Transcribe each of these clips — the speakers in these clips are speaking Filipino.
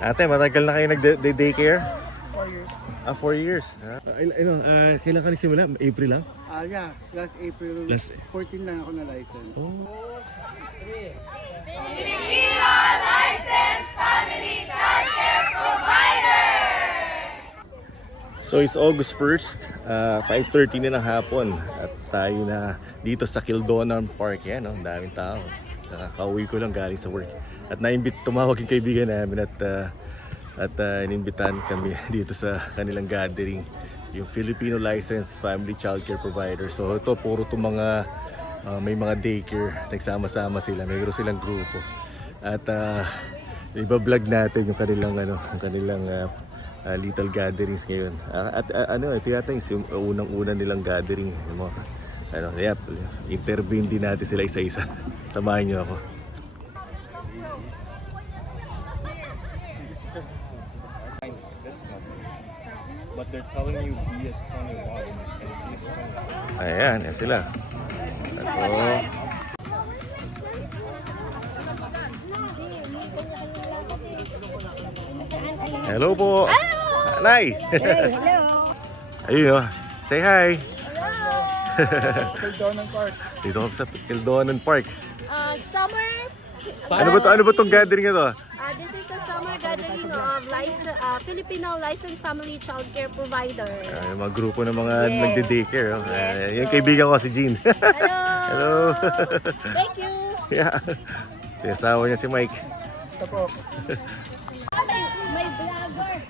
Ate, matagal na kayo nag-daycare? 4 years. 4 years. Kailan ka nagsimula? April lang? Yeah, last April, 14 lang ako na license. Oh. Filipino Licensed Family Childcare Providers! So it's August 1st, 5:30 na ng hapon at tayo na dito sa Kildonan Park. Yan, no? Ang daming tao. Kakauwi ko lang galing sa work. At tumawag yung kaibigan namin at inimbitahan kami dito sa kanilang gathering, yung Filipino Licensed Family Childcare Provider. So ito puro itong mga may mga daycare, nagsama-sama sila, mayroon silang grupo. At iba-vlog natin yung kanilang little gatherings ngayon. Ito yata yung unang-una nilang gathering. Yung mga, intervene din natin sila isa-isa. Samahan niyo ako. But they're telling you B is 21 and C is 21. Ayan, yan sila. Ito. Hello po. Hello. Nay. Hey, hello. Ayun oh. Say hi. Kildonan Park. Dito kami sa Kildonan Park. Summer. Ano ba tong gathering ito? This is a summer gathering of Filipino Licensed Family Childcare Provider. Yung mga grupo ng mga Yes. nagde-daycare. Oh. Yes, Yung po. kaibigan ko si Jean. Hello. Hello. Thank you. Yeah. Yung asawa niya si Mike. Ito po. May vlogger.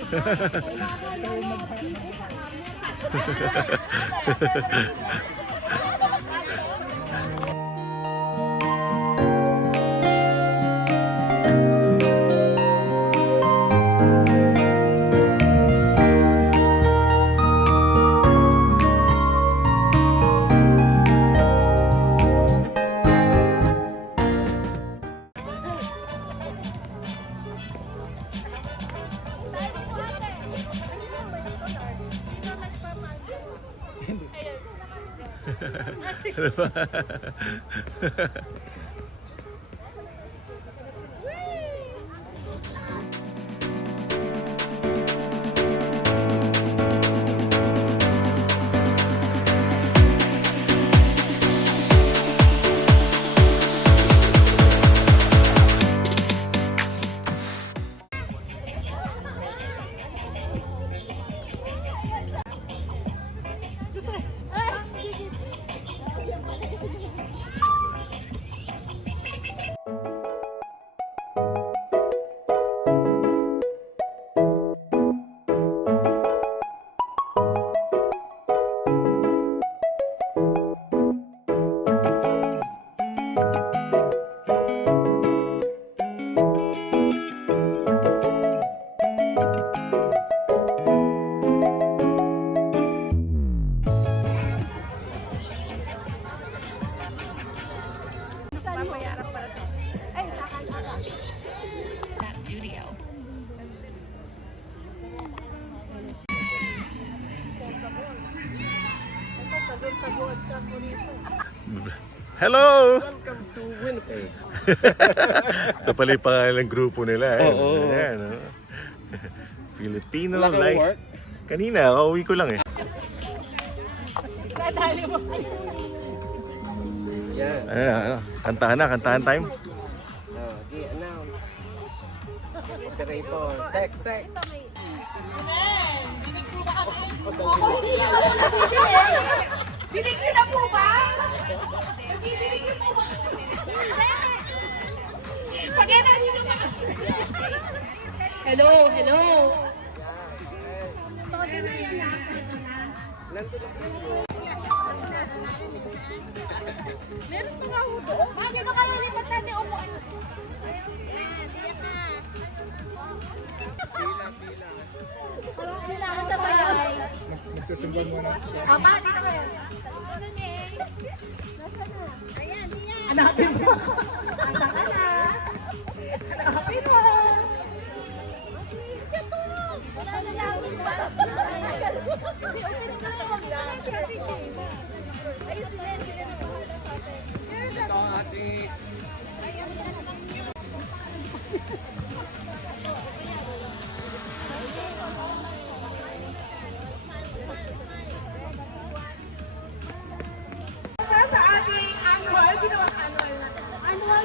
Hello! Welcome to Winnipeg. Ito pala yung pangalan ng grupo nila. Oo. Ayan, oh. Filipino Wala kang Life. work? Kanina, kauwi ko lang eh. Yan. Kantahan time. Okay, announce. Operator. Tek. Dinig niyo na po ba? Dinig niyo po ba? Pagkita niyo na ba? Hello. Meron pa nga hudo. Bakit na kayo lipat natin umuan? Magsusumbang muna. Ama, dito kayo. Hanapin mo. Hanapin mo.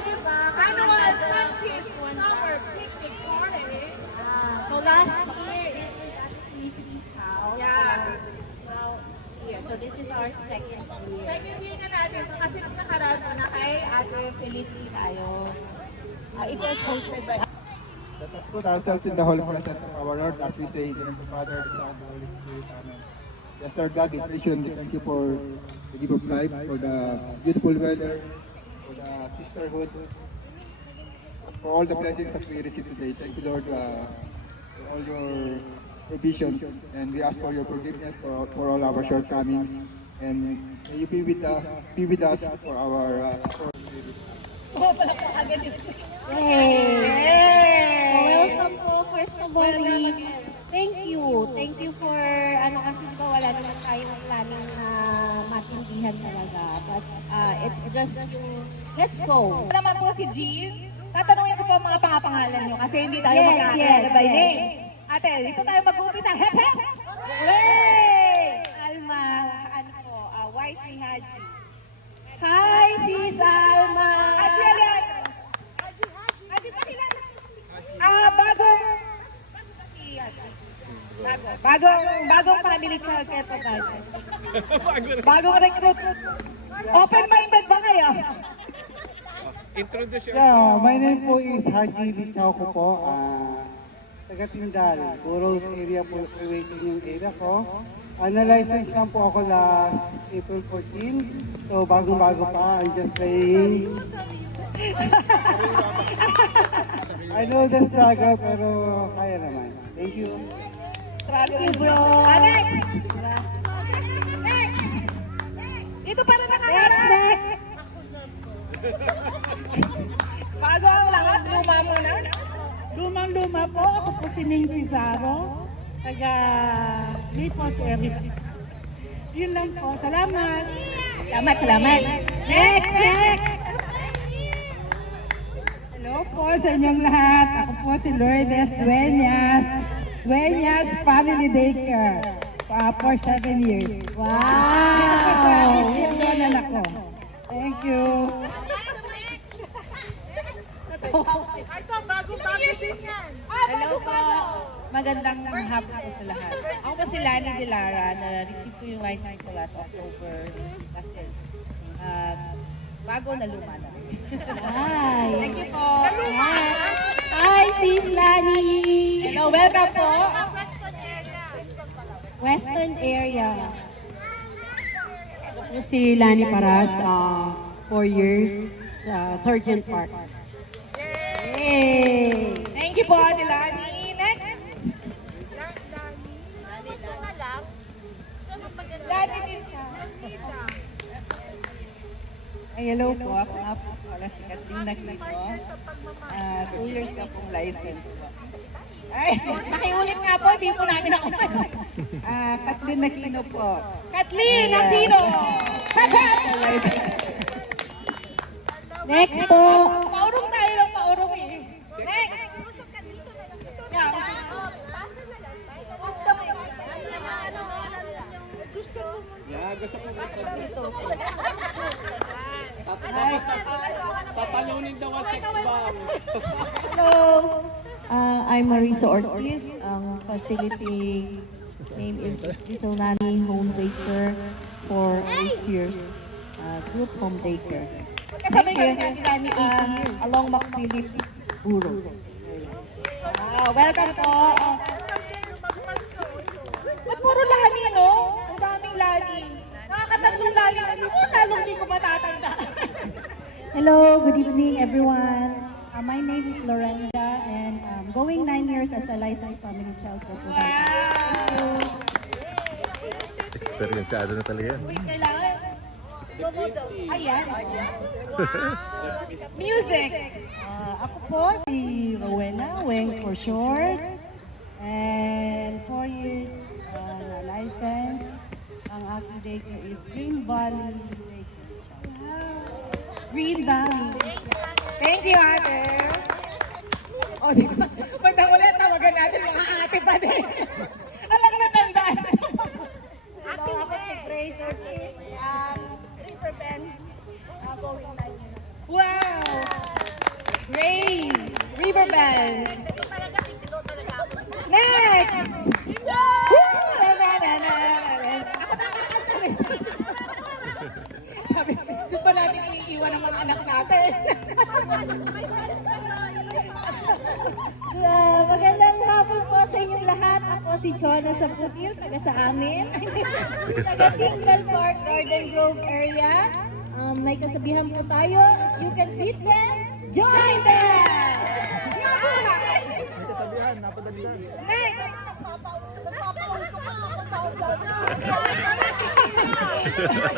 diba? Annual Sunkiss Summer Picnic Party. So last year is with Ate Felicity's house. Yeah. Now, here. So this is our second year. Second year na natin ito kasi nung nakaraan mo na kay Ate Felicity tayo. It was hosted by Let us put ourselves in the holy presence of our Lord as we say, in the name of the Father, the Son, and the Holy Spirit. Amen. Yes, Lord God, in creation, we thank you for the gift of life, for the beautiful weather, for the sisterhood, for all the blessings that we receive today. Thank you, Lord, for all your provisions, and we ask for your forgiveness for all our shortcomings, and may you be with us for our Welcome po. First of all, thank you. Thank you for, kasi diba wala naman tayong planning na matindihan talaga. But it's just let's go. naman po si Jean. Tatanungin ko po ang mga pangapangalan nyo kasi hindi tayo magkakilala by name. Ate, dito tayo mag-uumpisa. Hep, hep! Hooray! Alma, wife ni Haji. Hi, sis Alma! Haji, alian! Haji, pakilala! Bagong family child care provider. Bagong recruit. Open-minded ba kayo? Yeah, my name po is Haji Lichao ko po. Taga Tindal, Burros area po, waiting yung area ko. Na-license lang po ako last April 14. So bagong-bago pa, I'm just playing. I know the struggle pero kaya naman. Thank you. Thank you, bro. Next! Next! Dito pa rin nakaharap. Next. Bago ang lahat, luma muna. Lumang-luma po, ako po si Ning Pizarro, taga Lipos area. Yun lang po, salamat. Salamat. Next! Hello po sa inyong lahat. Ako po si Lourdes Dueñas Family Daycare for 7 years. Wow! Doon ako. Thank you. Hello po. Magandang hapon po sa lahat. Ako po si Lani De Lara, na-receive ko yung license ko last October. Kasi bago na luma na. Hi. Thank you po. Hi, sis Lani. Hello, welcome po. Western area. Ako po si Lani Paras, 4 years sa Sergeant Park. Yay! Thank you po, Ate Lani. Next! Lani din siya. Ay, hello po. Ako nga po pala si Katrina Quito. 2 years na pong license po. Ay, nakiulit nga po, hindi po namin ako. Kathleen Aquino po. Kathleen Aquino! Next po. Paurong tayo ng paurong eh. Next! Yeah. Hello, I'm Marisa Ortiz. Ang facility name is Little Lani Home Daycare for 8 years. Group home daycare. Kasabay kami ni Lani 8 years. Along Macphillips, Burros. Welcome po. Ba't puro lani, no? Ang daming lani. Nakakatatlong lani na ako, lalong hindi ko matatanda. Hello, good evening everyone. My name is Lorenda and I'm going 9 years as a licensed family child care provider. Wow! Eksperyensyado na talaga yan. Kailangan. Ayan. Music. Ako po si Rowena Weng for short and 4 years na licensed. Ang aking daycare is Green Valley Daycare. Green Valley. Thank you, ate. O, di ba? Pagdang ulit, tawagan natin mga ate pa din. Alam na tandaan. Hello, ako si Grace Ortiz, Riverbend, going 9 years. Wow! Magandang hapon po sa inyong lahat. Ako si Chona Saputil, taga sa amin. Taga Tingle Park, Garden Grove area. May kasabihan po tayo, if you can beat them, join them! Next!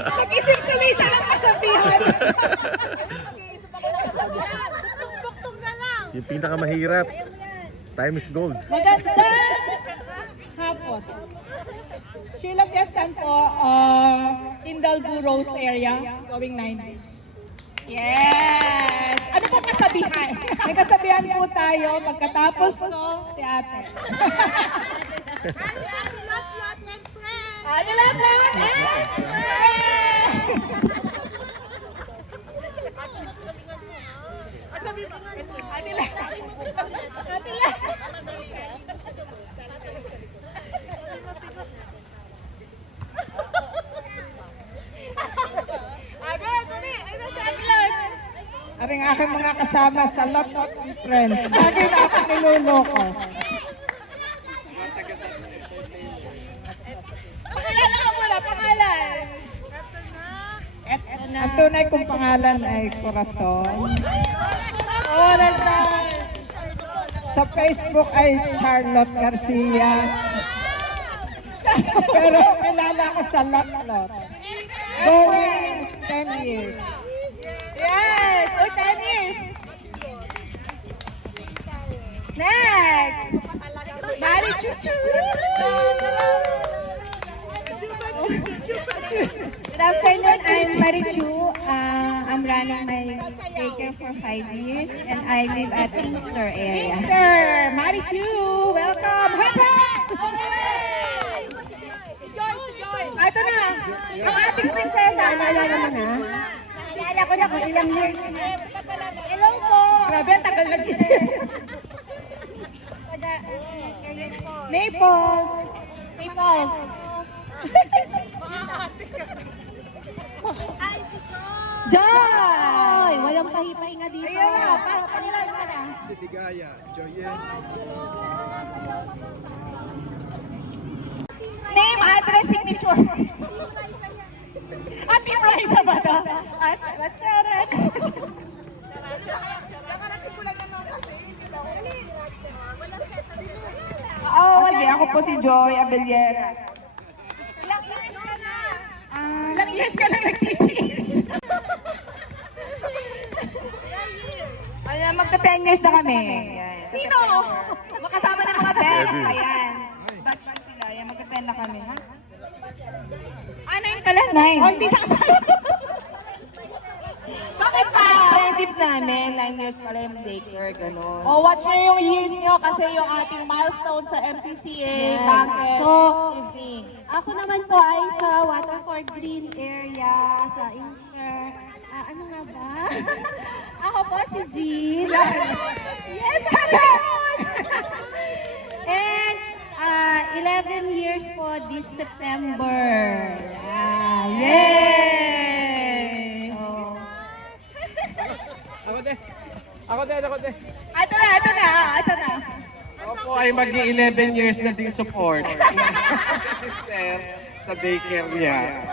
Nag-isip tuloy siya ng kasabihan. Yung pinakamahirap. Time is gold. Magandang hapon. Sheila Fiestan po, Tyndall Burrows area, going 9 years. Yes! Ano po kasabihan? May kasabihan po tayo, pagkatapos ko, si ate. Ano lang lang? Aring aking mga kasama sa Lot of Friends. Lagi na ako niluloko. Pakilala ka muna, pangalan. Ang tunay kong pangalan ay Corazon. Corazon! Sa Facebook ay Charlotte Garcia. Pero kilala ko sa Lot. Going 10 years. Yes! Oh, 10 years. Next! Mari Chuchu! Good afternoon, I'm Marichu. I'm running my daycare for 5 years and I live at Inkster area. Mister Mari Chu! Welcome! Happy! Ito na! Ang ating prinsesa! Naalala mo na? Naalala ko na kung ilang years na. Hello po! Grabe, ang tagal nag-isip. Naples! Naples! Joy! Walang pahipahinga dito. Ayun na, panilan ka na. Si Tigaya, Joyen. Name, address, signature. At Team Raisa ba ito? Sige, ako po si Joy Abellera. Ilang years ka na nagtitiis? Magka-10 years na kami. Sino? Makasama ng mga best. Ayan. Batch ko sila. Ayan, magka-10 na kami. Ha? Nine pala, nine. Oh, hindi siya kasama. Bakit pa? Friendship namin, 9 years pala yung daycare, gano'n. Oh, watch nyo yung years nyo kasi yung ating milestone sa MCCA. Bakit? So, ako naman po ay sa Waterford Green area, sa Inkster. Ano nga ba? Ako po si Jean. Yes, agad! And 11 years po this September. Yay! Ako din. Ito na. Ako po ay mag-11 years na ding support. Sister sa daycare niya.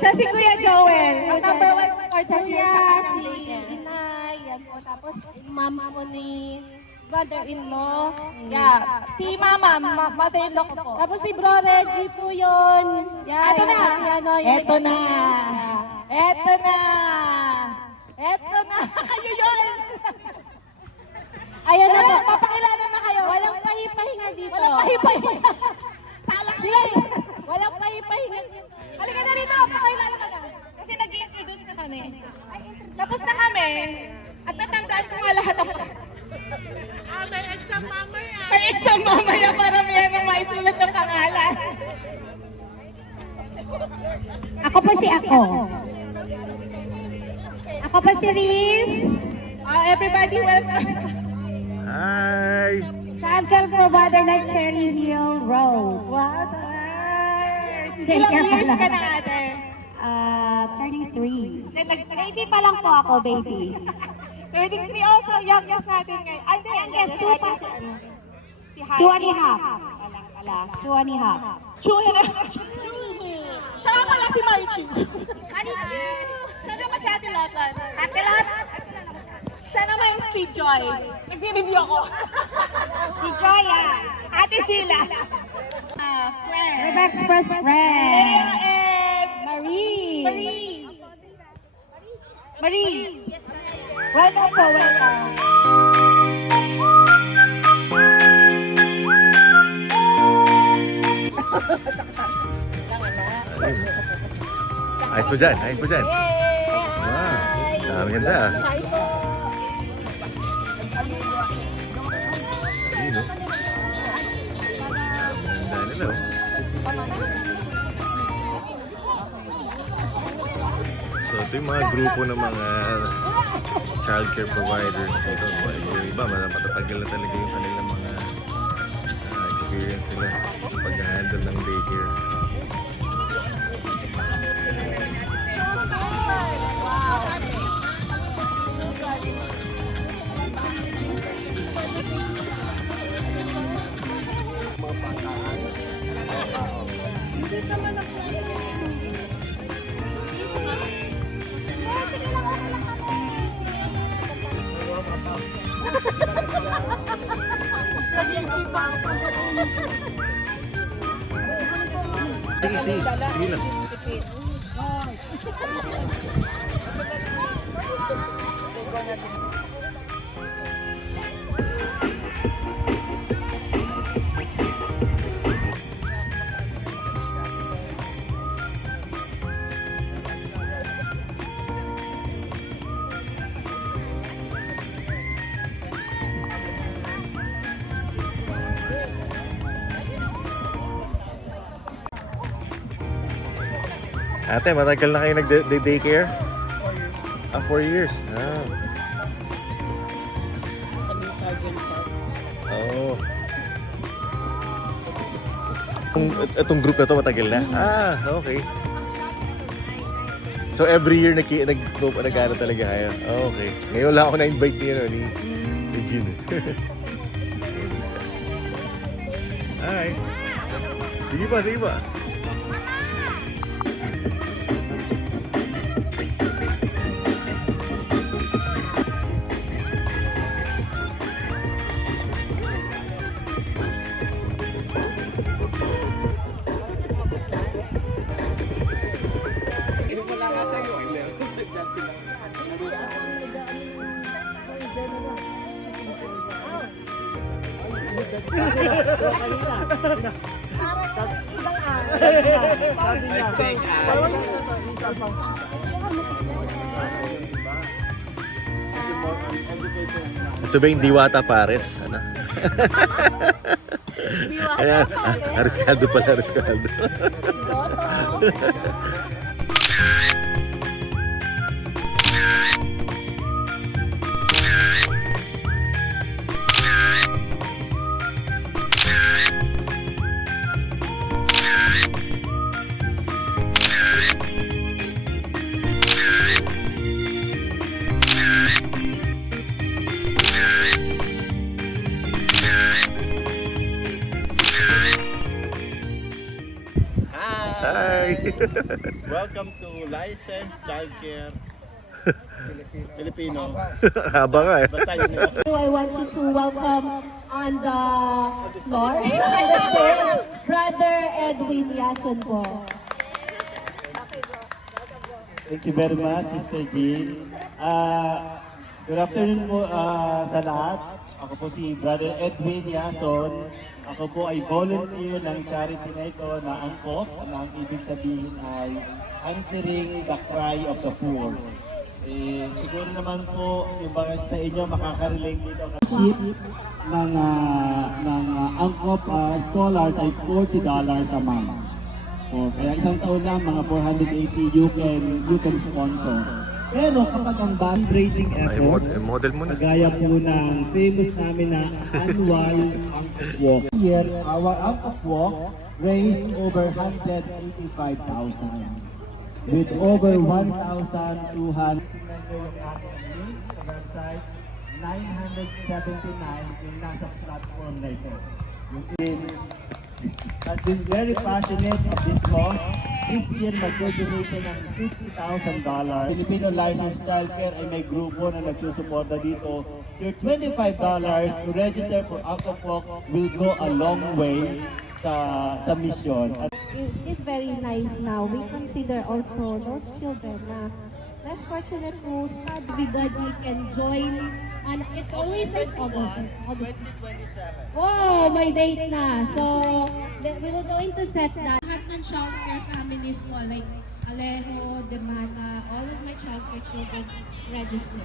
Siya si Kuya Joel, ang number 1 supporter niya Kuya, sa si daycare. Inay, yan po. Tapos, mama ko ni brother-in-law. Yeah, si Mama, mother-in-law ko po. Tapos si Bro Reggie po yun. Yan, Ito na. Ito na. Kayo yun! Ayan na po. Papakilala na kayo. Walang pahipahinga dito. Walang pahipahinga. Salang din. Walang pahipahinga dito. Halika na rito, pakilala ka na. Kasi nag-introduce na kami. Tapos na kami. At natandaan ko nga lahat ang... may exam mamaya. May exam mamaya para meron maisulat ng pangalan. Ako po si Ako. Ako po si Riz. Everybody welcome. Hi! Childcare provider ng Cherry Hill Road. What? Ilang years ka na ate? Turning 3. Baby pa lang po ako, baby. 33 also, youngest natin ngayon. Ay, hindi, Youngest, 2 pa. 2 and a half. Pala, 2 and a half. 2 and a half. Siya nga pala si Marichu. Marichu! Siya naman si Ate Loton. Ate Lot? Siya naman si Joy. Nag-review ako. Si Joy, Ate Sheila. Friend. Rebex best friend. Lea and Marie. Marie. Welcome po, welcome. Ayos mo dyan, ayos mo dyan. Dami ganda ah. Ayun o. Ganda nila o. So ito yung mga grupo ng mga childcare providers dito. Yung iba, matatagal na talaga yung kanilang mga experience nila sa pag-handle ng daycare. Sige lang. Ate, matagal na kayo nag-daycare? 4 years. 4 years. Ah. Sa may Sergeant Park. Oo. Itong group na to matagal na? Ah, okay. So every year nag-ano talaga kayo? Okay. Ngayon lang ako na-invite ni Jean. Hi. Sige pa. Ito ba yung Diwata Pares? Ano? Ayan, Ariscaldo pala, Ariscaldo. Hi! Welcome to Licensed Childcare Filipino. Haba nga eh. Basta yun yun. I want you to welcome on the floor, on the stage, Brother Edwin Yason po. Thank you very much, Sister Jean. Good afternoon po sa lahat. Ako po si Brother Edwin Yason. Ako po ay volunteer ng charity na ito na angkop, na ang ibig sabihin ay answering the cry of the poor. Siguro naman po yung bakit sa inyo makakarelate dito ng angkop scholars ay $40 a month. Kaya isang taon lang, mga 480 you can sponsor. Pero kapag ang fundraising effort, model mo na. kagaya po ng famous namin na annual Angkop Walk. Here, our Angkop Walk raised over 185,000 with over 1,200 sa website, 979 yung nasa platform na ito. has been very passionate of this cause. This year, mag-donation ng $50,000. Filipino Licensed Childcare ay may grupo na nagsusuporta dito. Your $25 to register for Aquapoc will go a long way sa mission. It is very nice now. We consider also those children na less fortunate who everybody can join. And it's always like August. 2027. Oh, may date na. So, we will going to set that. Lahat ng childcare families ko, like Alejo, Demata, all of my childcare children registered.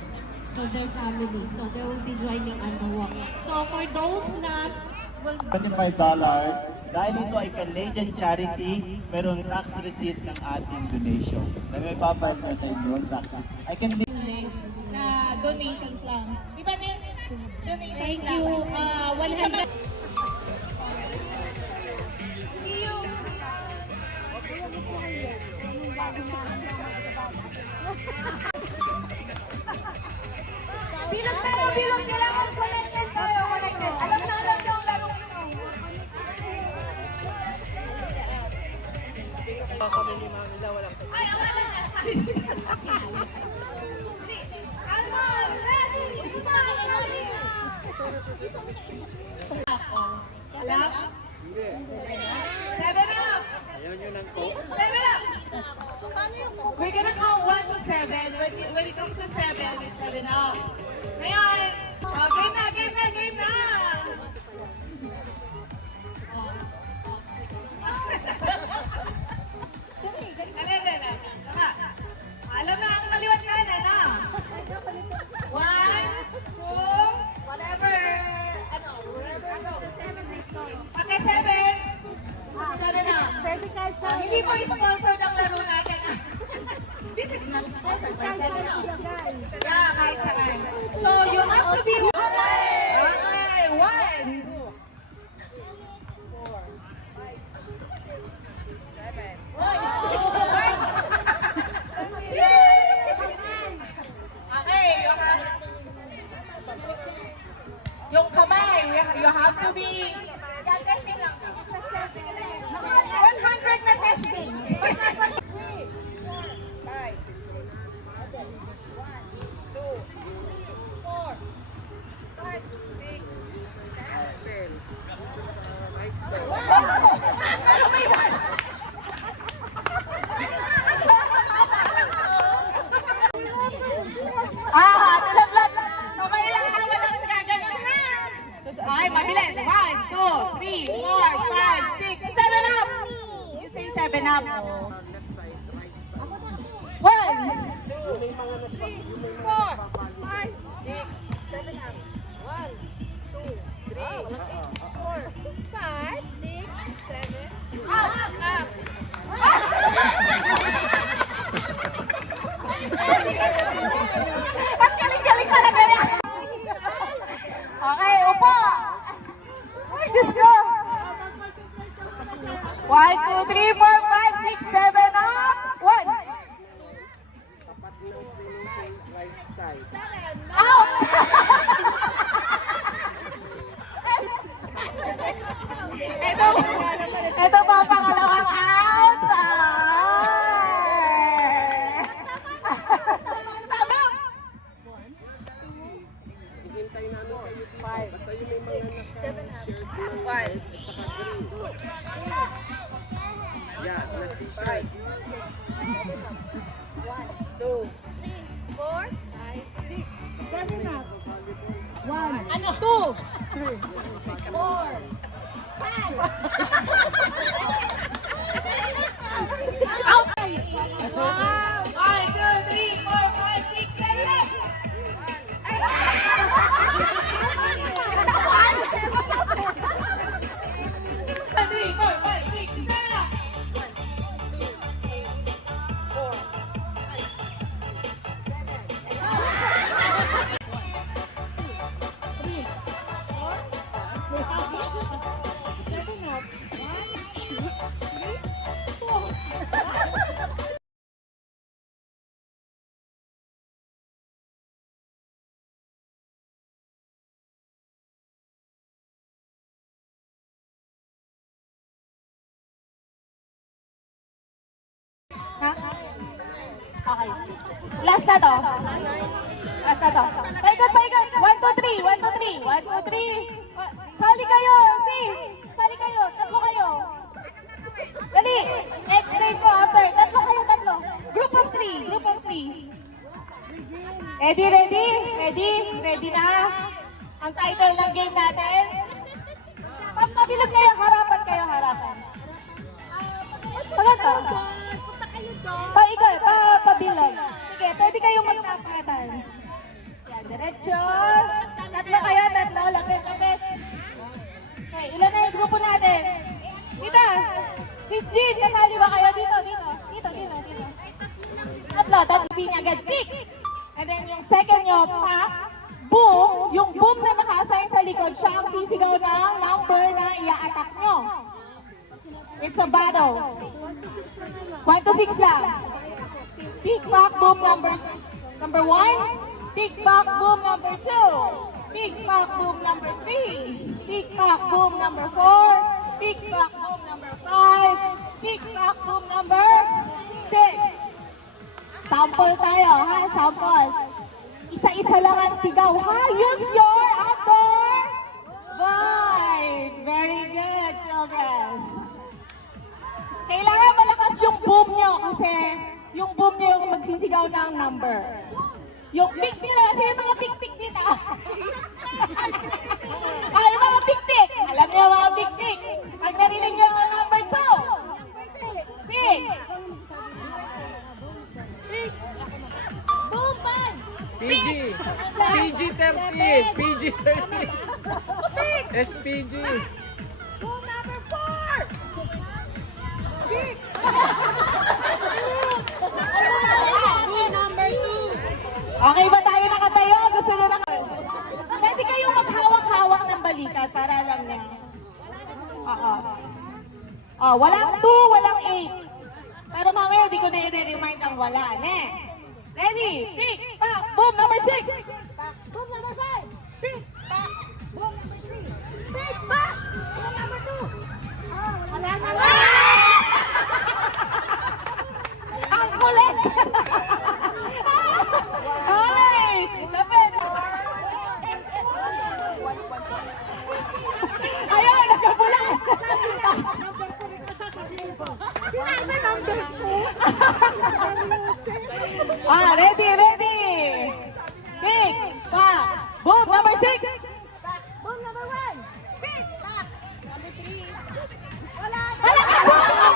So, their family. So, they will be joining on the walk. So, for those na will $25. Dahil ito ay Canadian charity, meron tax receipt ng ating donation. Na may papayag na sa inyo, tax receipt. I can be... na donations lang. Di ba na yung donations thank lang? you. 100. Bilang tayo, bilang kailangan connected tayo, connected. Alam na yung laro ko. Ay, awan na niya. Almon, ready! Ito na, ready! Alam? 7 up! 7 up! We're gonna count 1 to 7. When it comes to 7, it's 7 up. Ngayon, game na, game na, game na! Alam na ang kaliwat kanan na. 1, 2, whatever. Ano, okay, 7. 7 na. Hindi po sponsored ang laro natin. This is not sponsored by 7 up. Yeah, kahit saan. So, you have to be okay, 1, 2, 4, 5, 6, 7. Okay, yung kamay, you have to be testing lang. 100 na testing. 3, 4, 5, 6, tulad-lad. Okay lang na walang gagawin ha. Okay, mabilis. 1, 2, 3, 4, 5, 6, 7 up. You say 7 up. 1, 2, 3, 4, 5, 6, 7 up. 1, 2, 3, 4, 5, 6, 7. Up. Ang galing-galing talaga niya. Okay, upo. Ay, Diyos ko. 1, 2, 3, 4, 5, 6, 7, up. 1. Out. Ito pa ang pangalawang out. Ano? 2, 3, 4, 5. Out! Wow! 1, 2, 3, 4, 5, 6, 7, 8. Okay. Last na to. Last na to. Paikot, paikot. 1, 2, 3. 1, 2, 3. 1, 2, 3. Sali kayo, sis. Sali kayo. Tatlo kayo. Dali. Explain ko after. Tatlo kayo, tatlo. Group of 3. Group of 3. Ready, ready? Ready? Ready na? Ang title ng game natin. Pabilog kayo, harapan kayo, harapan. Paganda. Paikot, pabilog. Sige, pwede kayong magtapatan. Yan, diretso. Tatlo kayo, tatlo. Lapit, lapit. Okay, ilan na yung grupo natin? Dito. Miss Jean, kasali ba kayo? Dito, dito. Dito, dito, dito. Tatlo, tatlo. Pinya agad. Pick! And then yung second nyo, pack. Boom! Yung boom na naka-assign sa likod, siya ang sisigaw ng number na i-attack nyo. It's a battle. 1 to 6 lang. Pick, pack, boom number 1. Pick, pack, boom number 2. Pick, pack, boom number 3. Pick, pack, boom number 4. Pick, pack, boom number 5. Pick, pack, boom number 6. Sample tayo, ha? Sample. Isa-isa lang ang sigaw, ha? Use your upper voice. Very good, children. Kailangan malakas yung boom nyo kasi yung boom nyo yung magsisigaw ng number. Yung pick nyo lang, kasi yung mga pick-pick dito. Yung mga pick-pick. Alam niyo yung mga pick-pick. Pag narinig nyo ang number 2. Pick. PG! PG-13! PG-13! SPG! Boom number 4. Pick. Number 2. Okay ba tayo nakatayo? Gusto nyo na? Pwede kayong maghawak-hawak ng balikat para alam nyo. Oo. Oh, walang 2, walang 8. Pero mamaya di ko na i-remind ang wala. Ne? Ready? Pick, pack, boom, number 6. Boom number 5. Pick, pack, boom, number 3. Pick, pack, boom, number 2. Wala na. Ang kulit! Ay! Lapit! Ayun! Nagkabulan! Ready, ready! Pick! Pack! Boom! Number 6! Boom number 1. Pick! Pack! Number 3. Wala kang boom!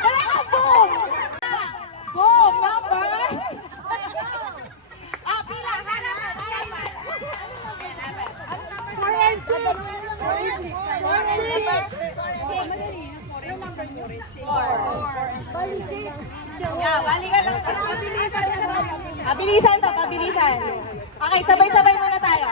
Wala kang boom! Boom! Number? Pila! Hanapan! 4 and 6. Yeah, balikan lang. Pabilisan to, pabilisan. Okay, sabay-sabay muna tayo.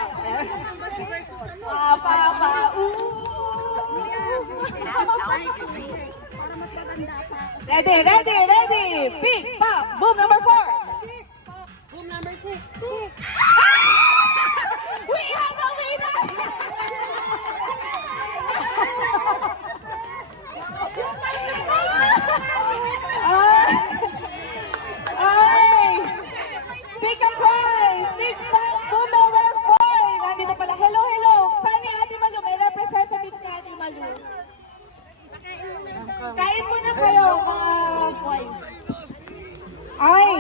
Ready, ready, ready. Pick, pop, boom, number 4. Boom number 6. We have a winner! Ay! Pick a prize! Pick boom number 4! Nandito pala. Hello, hello! Saan ni Ate Malu? May representative si Ate Malu. Kain muna kayo, mga boys. Ay!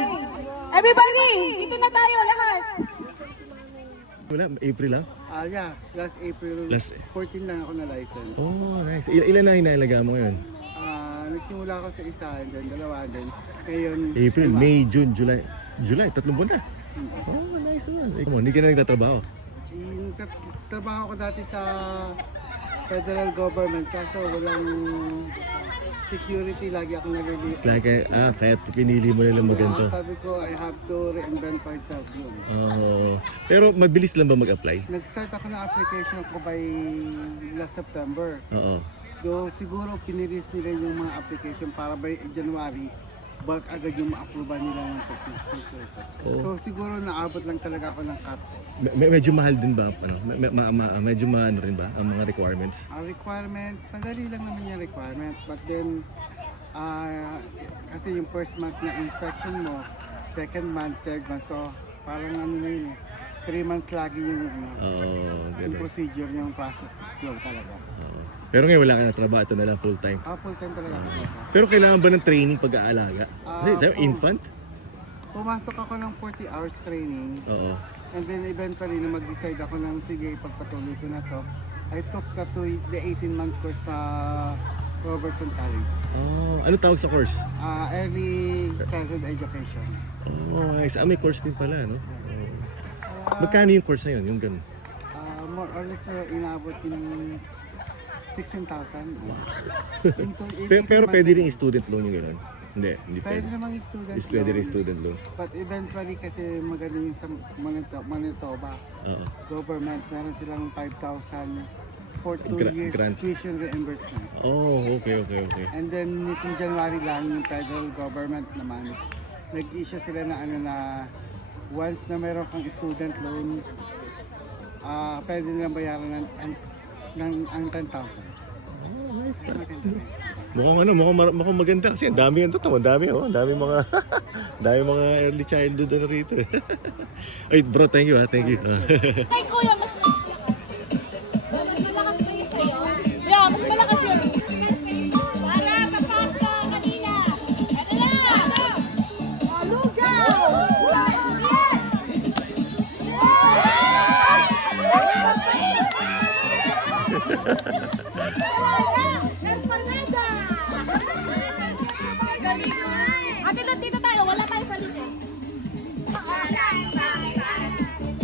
Everybody! Dito na tayo lahat! Wala, April lang? Yeah, last April Last- 14 lang ako na license. Oh, nice. Ilan na hinahalaga mo ngayon? Nagsimula ako sa isa, and then dalawa din. Ngayon, April, May, June, July. July, 3 buwan na. Oh, nice naman. Come on, hindi ka na nagtatrabaho. trabaho ko dati sa federal government kaso walang security, lagi ako naliliit. Kaya pinili mo na lang maganto. Sabi ko, I have to reinvent myself yun. Pero mabilis lang ba mag-apply? Nag-start ako ng application ko by last September. Oo. So siguro pinilis nila yung mga application para by January, bulk agad yung ma-approve nila ng procedure. So siguro naabot lang talaga ako ng cut. Medyo mahal din ba? Medyo maano rin ba ang mga requirements? Ang requirement, madali lang naman yung requirement. But then, kasi yung first month na inspection mo, second month, third month. So, parang ano na yun 3 months lagi yung Oo, yung ganun. procedure, yung process flow talaga. Oo. Pero ngayon wala ka na trabaho, ito na lang full time. Full time talaga. Pero kailangan ba ng training pag-aalaga? Kasi sa'yo, oo. infant? Pumasok ako ng 40 hours training. Oo. And then eventually, na mag-decide ako ng sige, pagpatuloy ko na to, I took the 18-month course na Robertson College. Oh, ano tawag sa course? Early childhood education. Oh, nice. May course din pala, no? Magkano yung course na yun? Yung ganun? More or less, inaabot ko ng 16,000. Pero pwede rin student loan yung ganun? Hindi Pwede pwede. namang student Is pwede rin student loan. But eventually kasi maganda yung sa Manitoba Oo. government, meron silang 5,000 for 2 years Grant. tuition reimbursement. Oh, okay. And then nitong January lang, yung federal government naman, nag-issue sila na ano na once na meron kang student loan, pwede nilang bayaran ng 10,000. Mukhang maganda kasi ang dami yan to, dami mga dami mga early childhood na rito. Ay, bro, thank you. Ay, kuya, mas malakas ba yun sa'yo? Yeah, mas malakas yun. Para sa pasta kanina. Ano na? Lugaw! Ate, lang dito tayo. Wala tayo sa linya.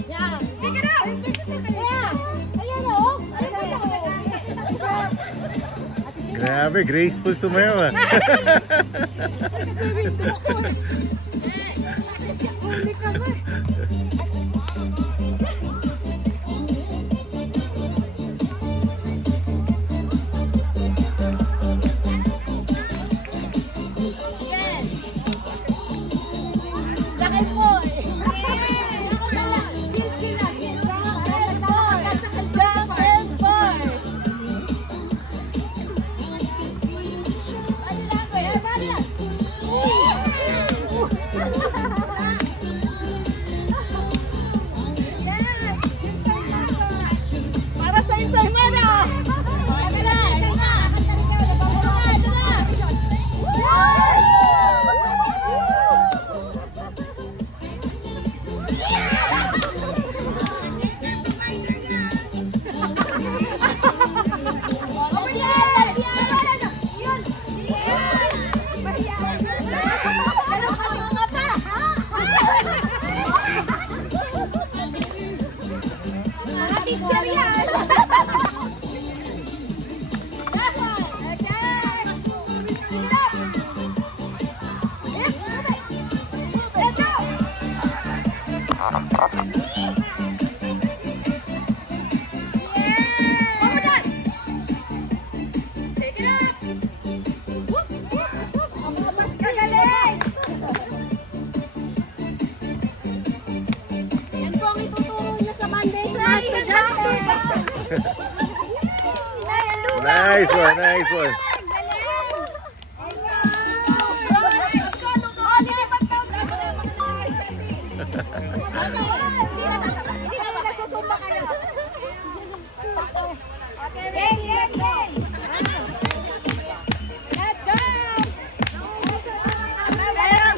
Yeah. Sige na! Yeah. Ayan na, oh. Grabe, graceful sumayaw ah. Sakit mo. Para sa isang mana! Yan po ang ituturo niya sa Monday sa mga estudyante. Nice one.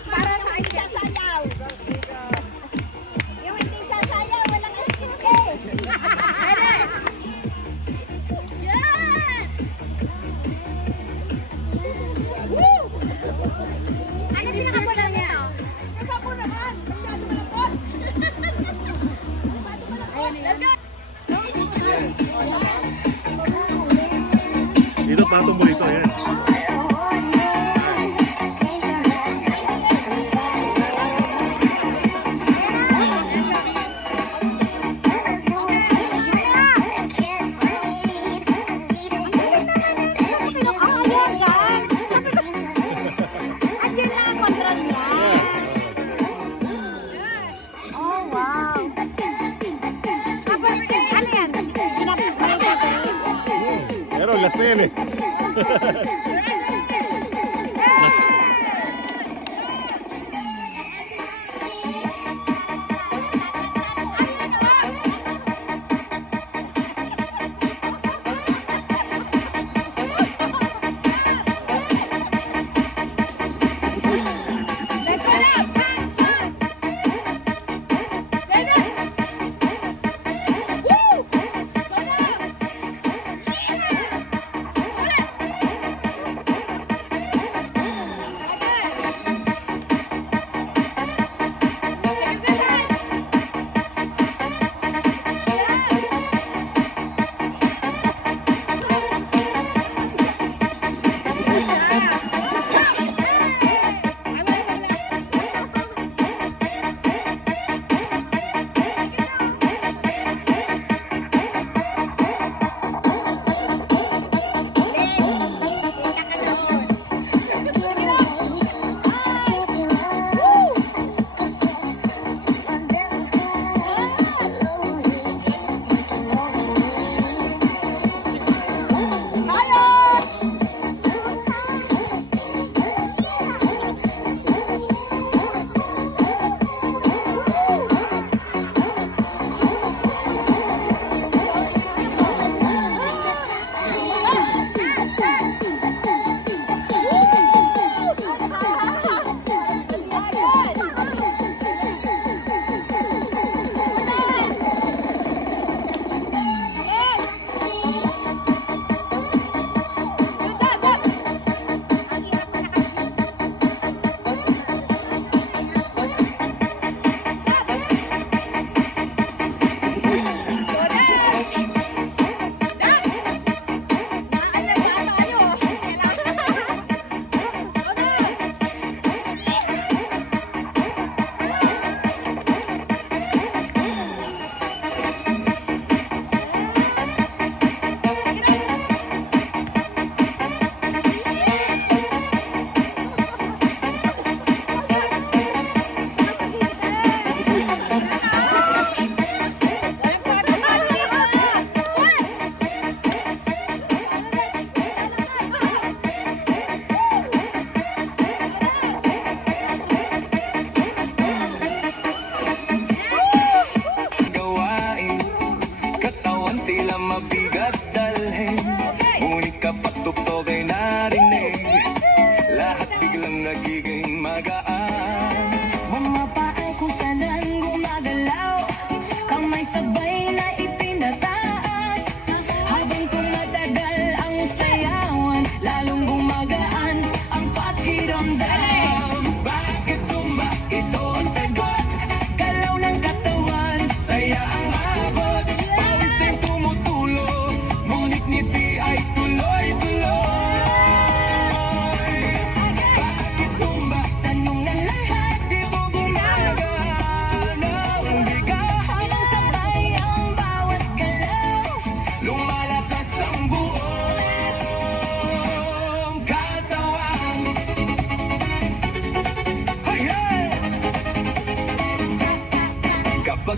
Para sa isang sayaw. Yung hindi sasayaw, walang escape. Yes! Woo! Ano pinakamulan niya? Kasama naman. Masyado malapot. Let's go! Dito patong mo dito, yan. Oh, wow. Tapos, ano yan? Pero last na yan eh.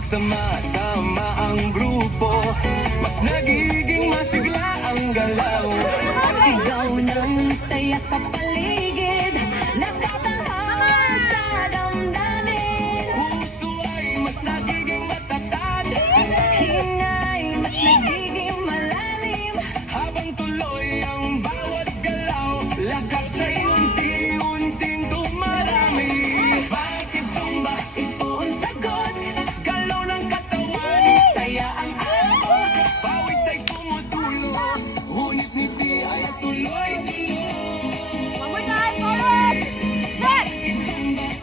Magsama-sama ang grupo, mas nagiging masigla ang galaw. Sigaw ng saya sa paligid, nagtatahan sa damdamin. Puso ay mas nagiging matatag, Hingay mas nagiging malalim. habang tuloy ang bawat galaw. Lakas ay unti-unting dumarami. Bakit Zumba? Ito ang sagot, Galaw ng katawan, saya ang abot. pawis ay tumutulo, ngunit ngiti ay tuloy.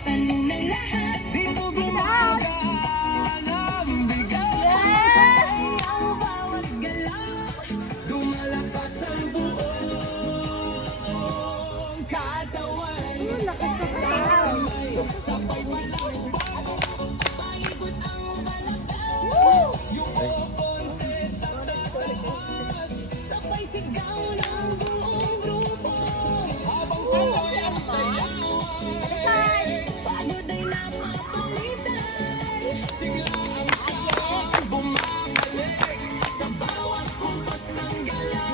Tanong ng lahat, Di mo gumagaan ang bigat, sabay ang bawat galaw. lumalakas ang buong katawan. Sabay malambot, Paikot ang balakaw. Sabay sigaw ng buong grupo. Pagod ay napapalitan. Sa bawat kumpas ng galaw.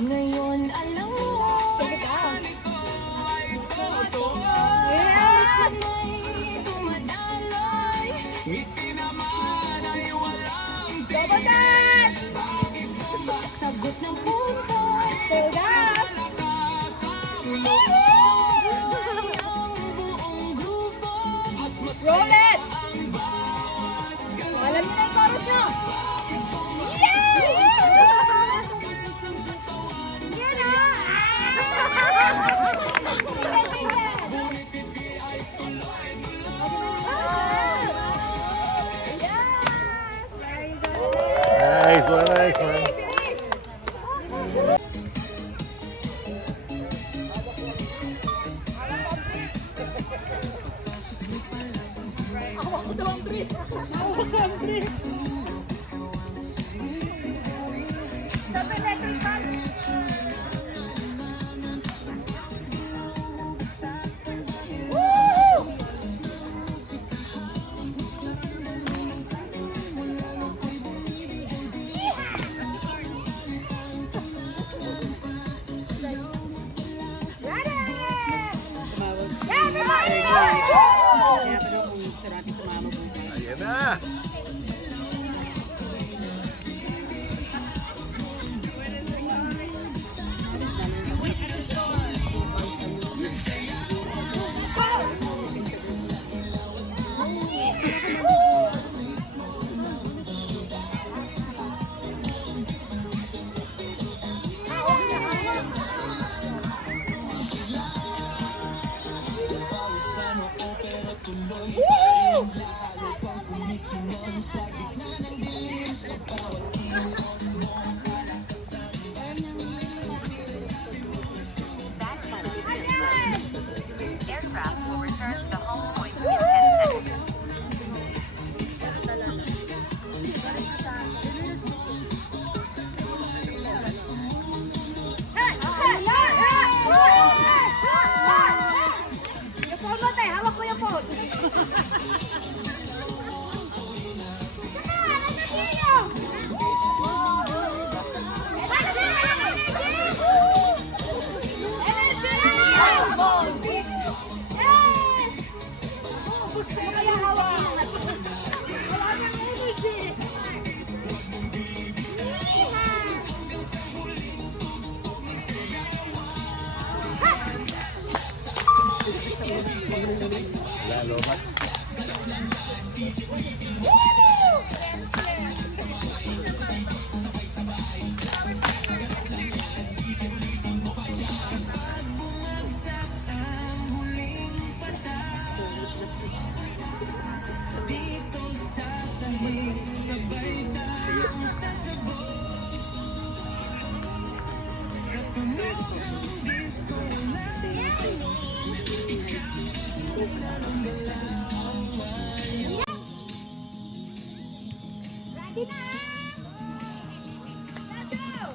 Ngayon alam mo. Sanay dumadaloy. ngiti naman ay walang Sagot ng puso. malakas ang loob. Sabay ang buong grupo. Mas masaya ang bawat galaw. Alam niyo na yung chorus nyo! Nice one, nice one. Ayan na. Aircraft will return to the home point in 10 seconds. Yung phone mo, te. Hawak mo yung phone. Kaya hawak mo na. Wala nang energy. Ready na! Let's go!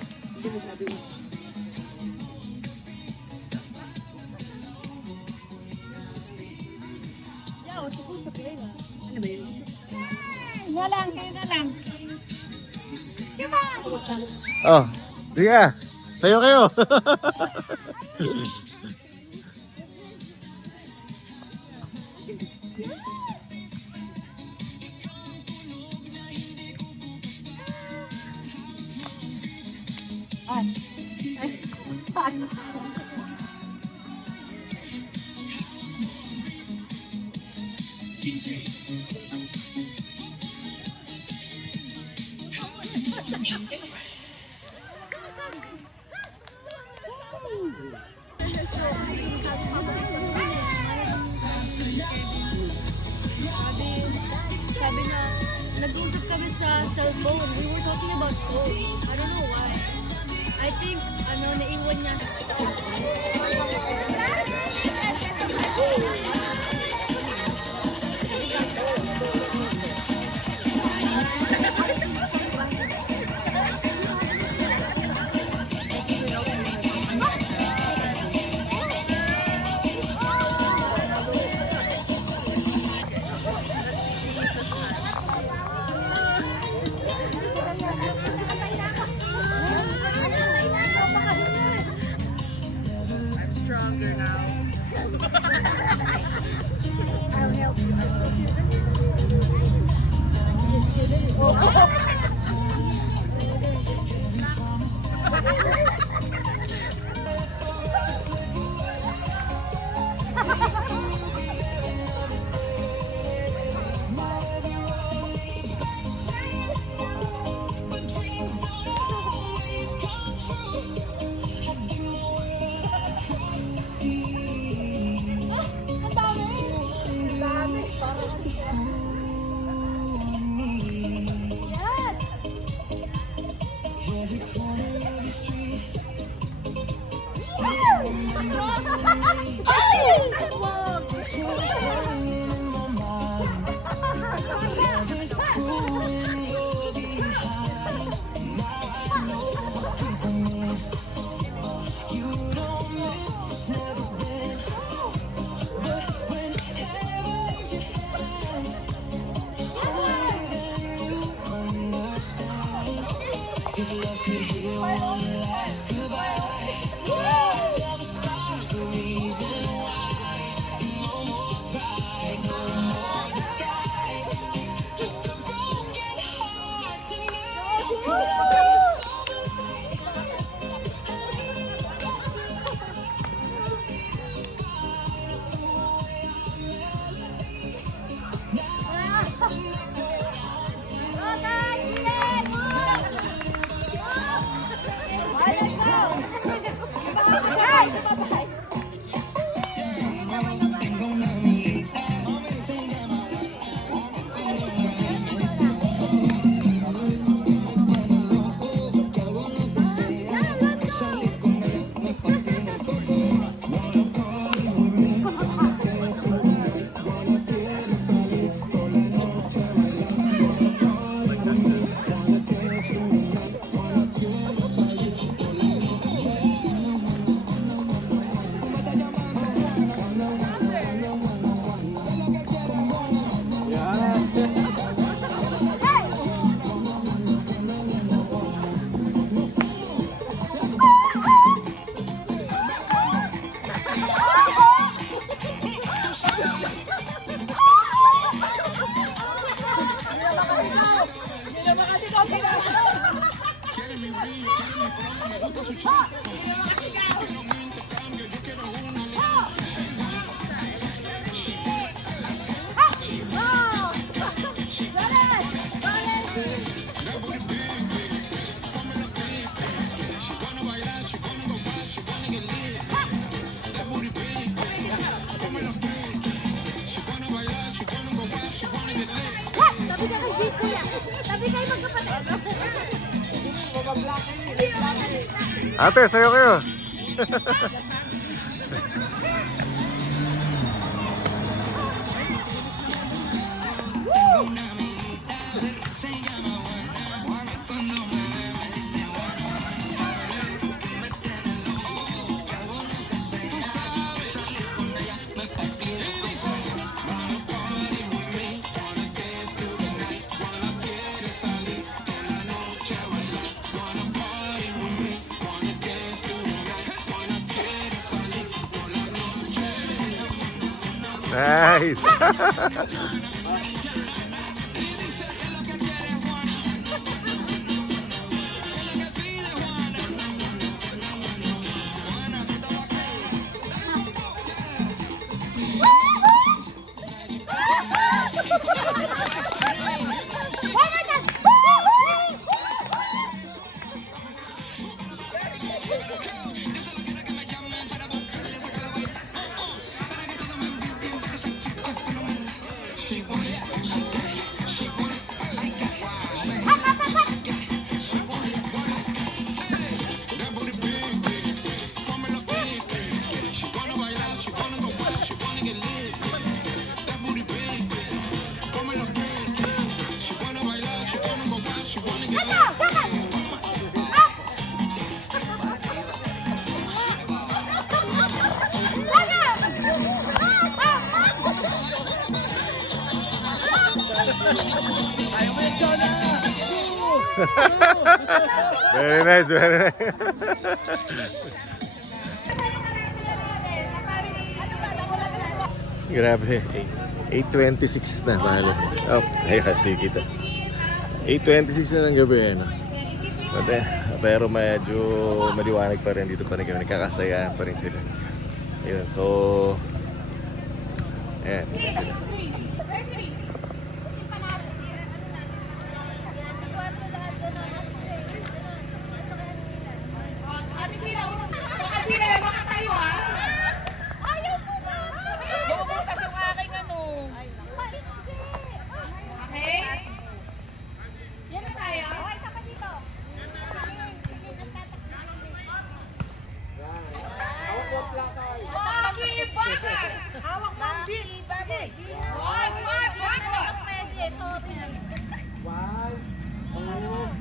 Yo, supposed to play na. Na lang, kayo na lang. Diba? Oh, sige ka. Sayo kayo. Sabi na, nag-uusap kami sa cellphone. We were talking about phone. I don't know why. I think, naiwan niya. Ate, sayo kayo. Nice! Very nice, very nice. Grabe, 8:26 na pala. Oh, ay, hindi kita. 8:26 na ng gabi, ano. Pero medyo maliwanag pa rin dito pa rin kami. Nagkakasayaan pa rin sila. Ayun, so... Ayan, dito sila. Bumubutas yung aking ano. Okay? Yan na tayo. Okay, isa pa dito. Monkey butter! Hawak monkey! Wag! Pwede, sorry. 1, 2,